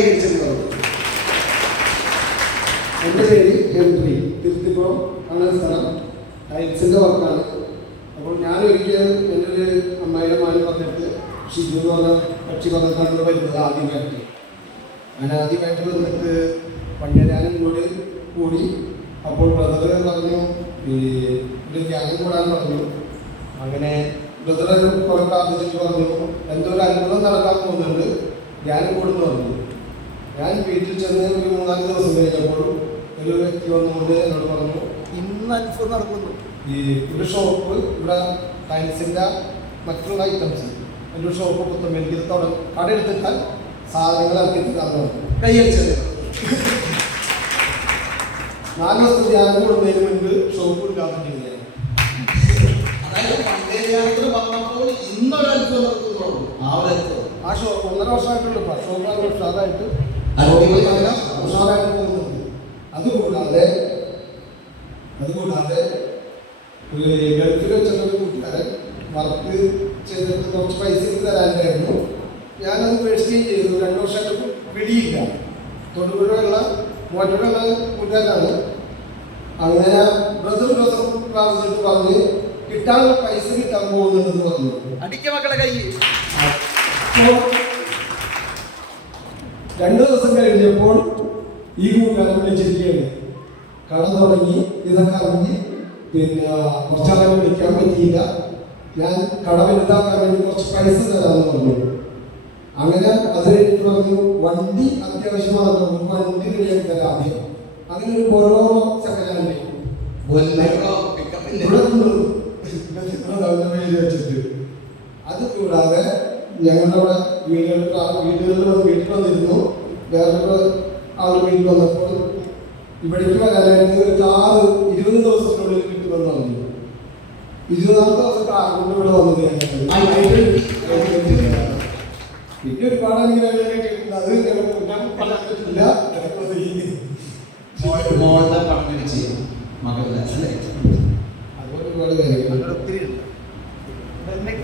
കൈകരിച്ചിട്ടുള്ളത് എന്റെ പേര് ഹെൻറി. തിരുത്തിപ്പുറം ആണ് സ്ഥലം ടൈൽസിന്റെ വർക്കാണ്. അപ്പോൾ ഞാൻ ഒരിക്കൽ എന്റെ ഒരു അമ്മയുടെ മാനം പറഞ്ഞിട്ട് ഷിജു എന്ന് പറഞ്ഞ കക്ഷി പറഞ്ഞിട്ടാണ് വരുന്നത് ആദ്യമായിട്ട്. ഞാൻ ആദ്യമായിട്ട് വന്നിട്ട് പണ്ട് ഞാൻ ഇങ്ങോട്ട് കൂടി അപ്പോൾ ബ്രദർ പറഞ്ഞു ഒരു ധ്യാനം കൂടാൻ പറഞ്ഞു. അങ്ങനെ ബ്രദർ കുറെ പ്രാർത്ഥിച്ചിട്ട് പറഞ്ഞു എന്തോ ഒരു അത്ഭുതം നടക്കാൻ പോകുന്നുണ്ട്. ധ്യാനം കൂടുന്നു പറഞ്ഞു. ഞാൻ വീട്ടിൽ ചെന്ന് ഒരു മൂന്നാൽ ദിവസം കഴിഞ്ഞപ്പോൾ ഒരു വ്യക്തി വന്നുകൊണ്ട് എന്നോട് പറഞ്ഞു ഇന്ന് അത്ഭുതം നടക്കുന്നു. ഈ ഒരു ഷോപ്പ് ഇവിടെ ടൈൽസിന്റെ മറ്റുള്ള ഐറ്റംസ് ഒരു ഷോപ്പ് പുത്തം എനിക്ക് തുടങ്ങി. കട എടുത്തിട്ടാൽ സാധനങ്ങൾ ഇറക്കി തന്നു കൈയടിച്ചത്. നാല് ദിവസത്തെ ധ്യാനം കൊടുക്കുന്നതിന് മുൻപ് ഷോപ്പ് ഉദ്ഘാടനം ഞാൻ അതായത് പണ്ടേ വന്നപ്പോൾ ഇന്നൊരു അത്ഭുതം നടക്കുന്നുള്ളൂ ആ ഒരു അത്ഭുതം. ആ ഷോ ഒന്നര വർഷമായിട്ടുള്ളൂ ഷോപ്പ് അത് ഉഷാറായിട്ട് ആരോഗ്യപരമായ ഉഷാറായിട്ട് പോകുന്നുണ്ട് അതുകൂടാതെ അതുകൂടാതെ ഗൾഫിൽ വെച്ചുള്ള ഒരു കൂട്ടുകാരൻ വർക്ക് ചെയ്തിട്ട് കുറച്ച് പൈസ തരാനായിരുന്നു ഞാനത് മേടിക്കുകയും ചെയ്തു. രണ്ട് വർഷമായിട്ട് പിടിയില്ല. തൊടുപുഴയുള്ള മൂവറ്റുള്ള കൂട്ടുകാരാണ് അങ്ങനെ ബ്രദർ ബ്രദർ പ്രാർത്ഥിച്ചിട്ട് പറഞ്ഞ് കിട്ടാനുള്ള പൈസ കിട്ടാൻ പോകുന്നുണ്ടെന്ന് പറഞ്ഞു. അടിക്ക മക്കളെ കൈ. രണ്ടു ദിവസം കഴിഞ്ഞപ്പോൾ ഈ കൂട്ടുകാരൻ വിളിച്ചിരിക്കുകയാണ് കട തുടങ്ങി ഇതൊക്കെ അറിഞ്ഞ് പിന്നെ കുറച്ചാളെ വിളിക്കാൻ പറ്റിയില്ല. ഞാൻ കട വലുതാക്കാൻ വേണ്ടി കുറച്ച് പൈസ തരാമെന്ന് പറഞ്ഞു. അങ്ങനെ അത് കഴിഞ്ഞിട്ട് പറഞ്ഞു വണ്ടി അത്യാവശ്യമാണ് വണ്ടി റെഡിയാക്കി തരാം. ആദ്യം അങ്ങനെ ഒരു ഓരോ പിക്കപ്പിന്റെ ഇവിടെ വെച്ചിട്ട് അത് കൂടാതെ ഞങ്ങളുടെ വീടുകളിൽ പ്രാ- വീടുകളിൽ വന്ന് വീട്ടിൽ വന്നിരുന്നു. വേറൊരു ആൾ വീട്ടിൽ വന്നപ്പോൾ ഇവിടേക്ക് വരാനായിട്ട് ഒരു കാറ് ഇരുപത് ദിവസത്തിനുള്ളിൽ കിട്ടുമെന്ന് പറഞ്ഞു. ഇരുപതാമത്തെ ദിവസം കാർ കൊണ്ട് ഇവിടെ വന്നത് പിന്നെ ഒരുപാട് അനുഗ്രഹങ്ങൾ കേട്ടിട്ടുണ്ട്. അത് ഞങ്ങൾ ഞാൻ പറയാൻ പറ്റില്ല അതുപോലെ ഒരുപാട് കാര്യങ്ങൾ. ഒത്തിരി